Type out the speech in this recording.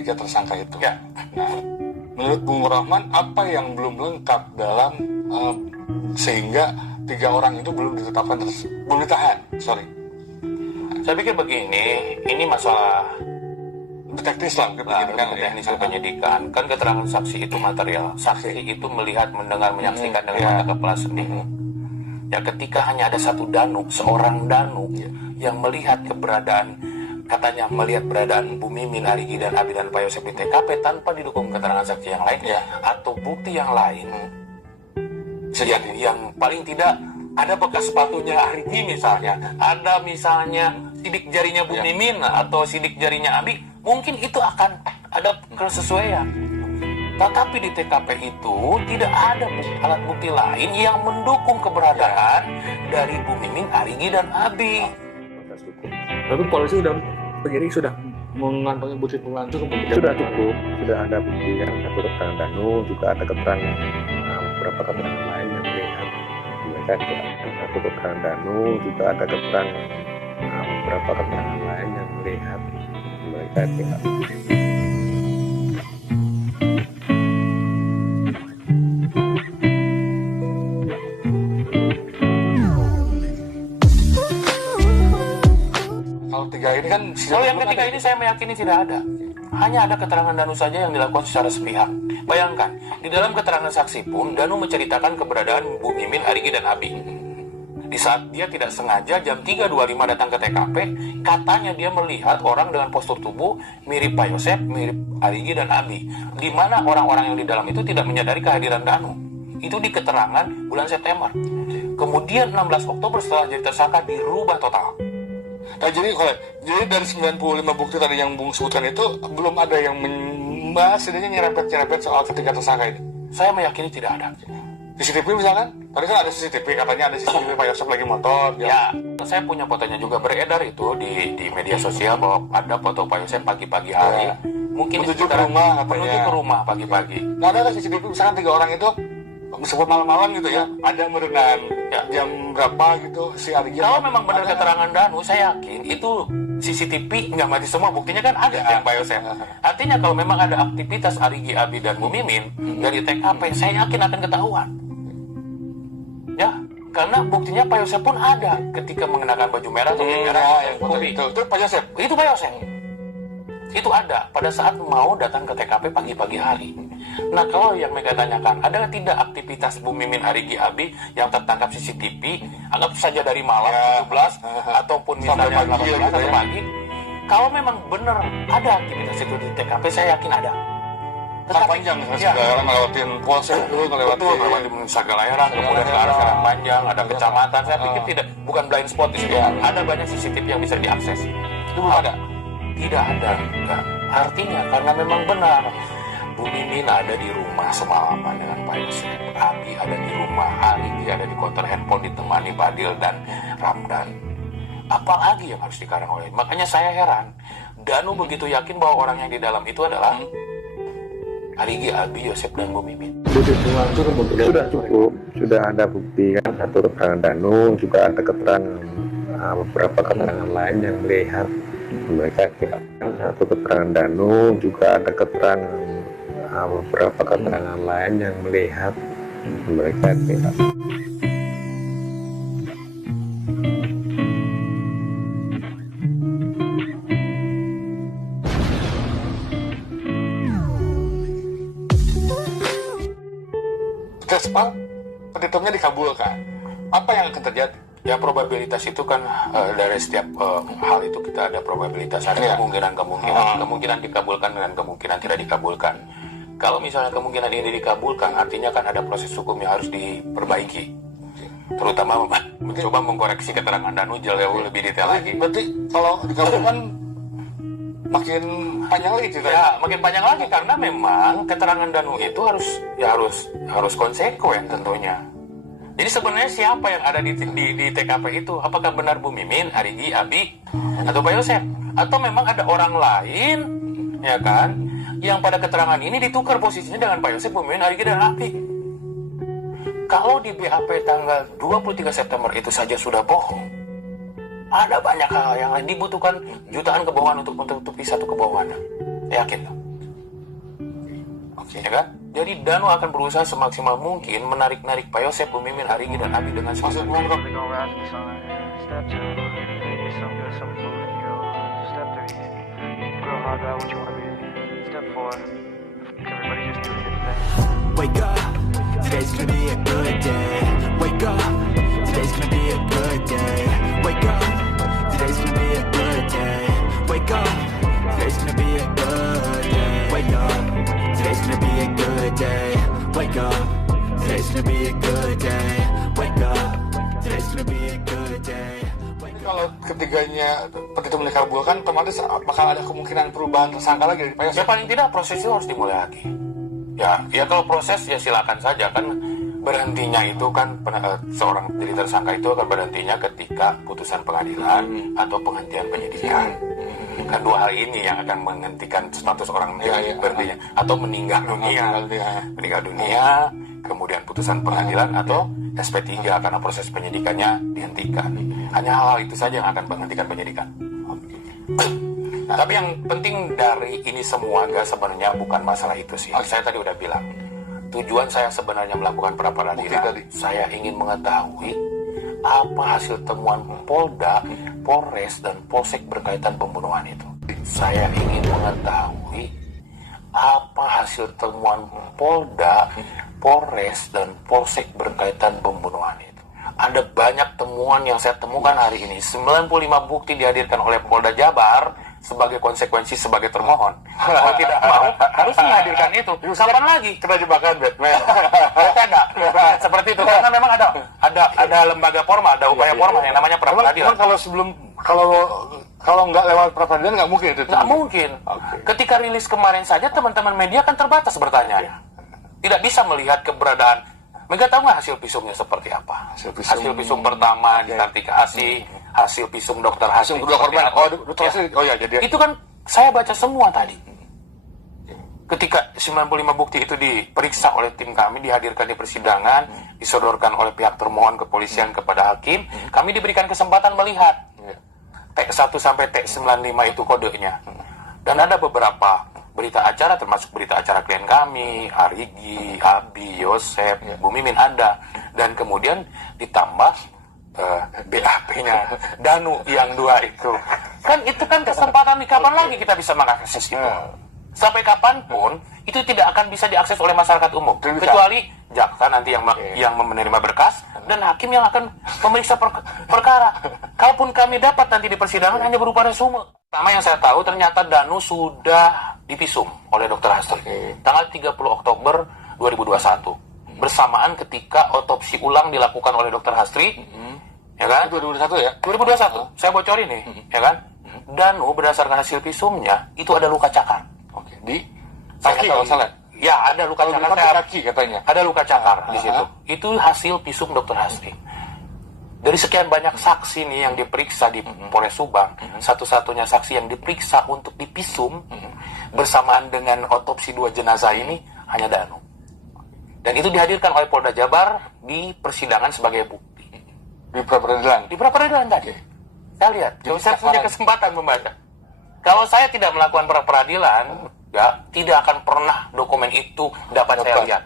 ketiga tersangka itu. Ya. Nah, menurut Bung Rahman apa yang belum lengkap dalam sehingga 3 orang itu belum ditetapkan belum ditahan? Sorry. Saya pikir begini, ini masalah teknis lah, teknis penyidikan. Kan keterangan saksi itu material. Saksi itu melihat, mendengar, menyaksikan dengan mata kepala sendiri. Ya ketika hanya ada satu Danu, seorang Danu yang melihat keberadaan, katanya melihat beradaan Bu Mimin, Arigi dan Abi dan Pak Yosep di TKP tanpa didukung keterangan saksi yang lain atau bukti yang lain. Yang paling tidak ada bekas sepatunya Arigi misalnya, ada misalnya sidik jarinya Bu Mimin atau sidik jarinya Abi, mungkin itu akan ada kesesuaian. Tetapi di TKP itu tidak ada alat bukti lain yang mendukung keberadaan dari Bu Mimin, Arigi dan Abi. Tapi polisi penyidik sudah mengantongi bukti pengancur sudah cukup, sudah ada bukti yang satu keterangan Danu, juga ada keterangan beberapa keterangan lain yang melihat mereka satu keterangan Danu, juga ada keterangan beberapa keterangan lain yang melihat mereka tidak. Kalau yang ketiga ini saya meyakini tidak ada. Hanya ada keterangan Danu saja yang dilakukan secara sepihak. Bayangkan, di dalam keterangan saksi pun Danu menceritakan keberadaan Bu Mimin, Arigi dan Abi. Di saat dia tidak sengaja jam 3.25 datang ke TKP, katanya dia melihat orang dengan postur tubuh mirip Pak Yosep, mirip Arigi dan Abi. Di mana orang-orang yang di dalam itu tidak menyadari kehadiran Danu. Itu di keterangan bulan September. Kemudian 16 Oktober setelah jadi tersangka dirubah total. Nah, jadi dari 95 bukti tadi yang Bung sebutkan itu belum ada yang membahas setidaknya nyerempet soal ketiga tersangka ini. Saya meyakini tidak ada. CCTV misalkan, tadi kan ada CCTV, katanya ada CCTV Pak Yosep lagi motor. Ya, saya punya fotonya juga beredar itu di media sosial bahwa ada foto Pak Yosep pagi-pagi hari. Mungkin menuju ke rumah, menuju ke rumah pagi-pagi. Nah, ada CCTV misalkan 3 orang itu sebut malam-malam gitu ya, ada merenang jam berapa gitu si Arigi. Kalau memang benar keterangan Danu, saya yakin itu CCTV nggak mati semua, buktinya kan ada yang Pak Yosep. Artinya kalau memang ada aktivitas Arigi, Abi dan Bu Mimin dari TKP, saya yakin akan ketahuan. Ya, karena buktinya Pak Yosep pun ada ketika mengenakan baju merah atau merah yang itu Pak Yosep. Itu Pak Yosep. Itu ada pada saat mau datang ke TKP pagi-pagi hari. Nah, kalau yang mereka tanyakan, ada tidak aktivitas Bu Mimin, Arigi, Abi yang tertangkap CCTV, anggap saja dari malam 17 ataupun misalnya 18 atau pagi. Kalau memang benar ada aktivitas itu di TKP, saya yakin ada. Panjang, Sagalayaran ngelewatin Polsek dulu, ngelewatin Sagalayaran, kemudian ke arah Serang Panjang, ada kecamatan. Saya pikir tidak, bukan blind spot di situ. Ada banyak CCTV yang bisa diakses. Itu belum ada. Tidak ada, enggak. Artinya karena memang benar Bu Mimin ada di rumah semalaman dengan Pak Yosep, Abi ada di rumah, Arigi ada di konter handphone ditemani Badil dan Ramdan. Apalagi yang harus dikarang oleh? Makanya saya heran, Danu begitu yakin bahwa orang yang di dalam itu adalah Arigi, Abi, Yosep dan Bu Mimin. Sudah cukup, sudah ada bukti kan, satu keterangan Danu, juga ada keterangan beberapa keterangan lain yang melihat mereka tidak. Satu keterangan Danu, juga ada keterangan beberapa keterangan lain yang melihat mereka tidak. Tes petitumnya dikabulkan. Apa yang akan terjadi? Ya probabilitas itu kan dari setiap hal itu kita ada probabilitas, ada kemungkinan dikabulkan dengan kemungkinan tidak dikabulkan. Kalau misalnya kemungkinan ini dikabulkan, artinya kan ada proses hukum yang harus diperbaiki, terutama mencoba mengkoreksi keterangan Danu jauh lebih detail lagi. Berarti kalau dikabulkan makin panjang lagi ceritanya. Ya, makin panjang lagi karena memang keterangan Danu itu harus konsekuen tentunya. Jadi sebenarnya siapa yang ada di TKP itu? Apakah benar Bu Mimin, Arigi, Abi, atau Pak Yosep? Atau memang ada orang lain, ya kan, yang pada keterangan ini ditukar posisinya dengan Pak Yosep, Bu Mimin, Arigi, dan Abi? Kalau di BAP tanggal 23 September itu saja sudah bohong, ada banyak hal yang lain dibutuhkan jutaan kebohongan untuk menutupi satu kebohongan. Yakin? Ya kan? Jadi Danu akan berusaha semaksimal mungkin menarik-narik Pak Yosef, Bu Mimin, Arigi, dan Abi dengan Maksud Bung Rom, They gonna rise to the sun. Step 2, get some good, some food in you. Step 3, grow hard about what you wanna be. Step 4, everybody just do your thing. Wake up, today's gonna be a good day. Wake up, today's gonna be a good day. Wake up, today's gonna be a good day. Wake up, today's gonna be a good day. Wake up, today's gonna be a good day. Wake up, today's gonna be a good day. Wake up, today's gonna be a good day. kalau ketiganya petitum dikabulkan, otomatis bakal ada kemungkinan perubahan tersangka lagi dari Pak Ya Yosef. paling tidak proses itu harus dimulai lagi. Ya kalau proses ya silakan saja kan, berhentinya itu kan seorang jadi tersangka itu akan berhentinya ketika putusan pengadilan atau penghentian penyidikan. Kan dua hal ini yang akan menghentikan status orang berhentinya atau meninggal dunia, kemudian putusan pengadilan atau SP3 karena proses penyidikannya dihentikan. Hanya hal itu saja yang akan menghentikan penyidikan. Tapi yang penting dari ini semua sebenarnya bukan masalah itu sih. Saya tadi udah bilang, tujuan saya sebenarnya melakukan pra-peradilan, saya ingin mengetahui apa hasil temuan Polda, Polres, dan Polsek berkaitan pembunuhan itu. Saya ingin mengetahui apa hasil temuan Polda, Polres, dan Polsek berkaitan pembunuhan itu. Ada banyak temuan yang saya temukan hari ini. 95 bukti dihadirkan oleh Polda Jabar sebagai konsekuensi sebagai termohon. Kalau tidak mau, harus menghadirkan itu. Kapan lagi? Kena jebakan Batman. Mereka enggak seperti itu. Karena memang ada lembaga formal, ada upaya formal yang namanya pra-peradilan. Emang kalau nggak lewat pra-peradilan nggak mungkin itu. Nggak mungkin. Ketika rilis kemarin saja teman-teman media kan terbatas bertanya. Tidak bisa melihat keberadaan. Mega tahu nggak hasil visumnya seperti apa? Hasil visum pertama di Kartika Asih, hasil visum dokter Hasri. Kedua korban. Dokter Hasri. Oh ya, jadi Itu kan saya baca semua tadi. Ketika 95 bukti itu diperiksa oleh tim kami, dihadirkan di persidangan, disodorkan oleh pihak termohon kepolisian kepada hakim, kami diberikan kesempatan melihat. T1 sampai T95 itu kodenya. Dan ada beberapa berita acara, termasuk berita acara klien kami, Arigi, Abi, Yosef, Bu Mimin ada. Dan kemudian ditambah BAP-nya Danu yang 2 itu. Kan itu kan kesempatan, kapan lagi kita bisa mengakses itu? Sampai kapanpun itu tidak akan bisa diakses oleh masyarakat umum, kecuali jaksa nanti yang menerima berkas dan hakim yang akan memeriksa perkara. Kalaupun kami dapat nanti di persidangan hanya berupa resume. Pertama yang saya tahu ternyata Danu sudah divisum oleh Dr. Hasri tanggal 30 Oktober 2021 bersamaan ketika otopsi ulang dilakukan oleh Dr. Hasri. Ya kan? 2021 ya? 2021. Saya bocorin nih, ya kan? Danu berdasarkan hasil visumnya itu ada luka cakar. Oke. Di kaki kalau salah. Ya, ada luka Kalau cakar. di kaki katanya. Ada luka cakar di situ. Itu hasil visum Dr. Hasri. Dari sekian banyak saksi nih yang diperiksa di Polres Subang, satu-satunya saksi yang diperiksa untuk divisum bersamaan dengan otopsi 2 jenazah ini hanya Danu. Dan itu dihadirkan oleh Polda Jabar di persidangan sebagai bukti. Di pra-peradilan. Di pra-peradilan tadi. Saya lihat. Saya punya kesempatan membaca. Kalau saya tidak melakukan pra-peradilan, ya tidak akan pernah dokumen itu dapat saya lihat.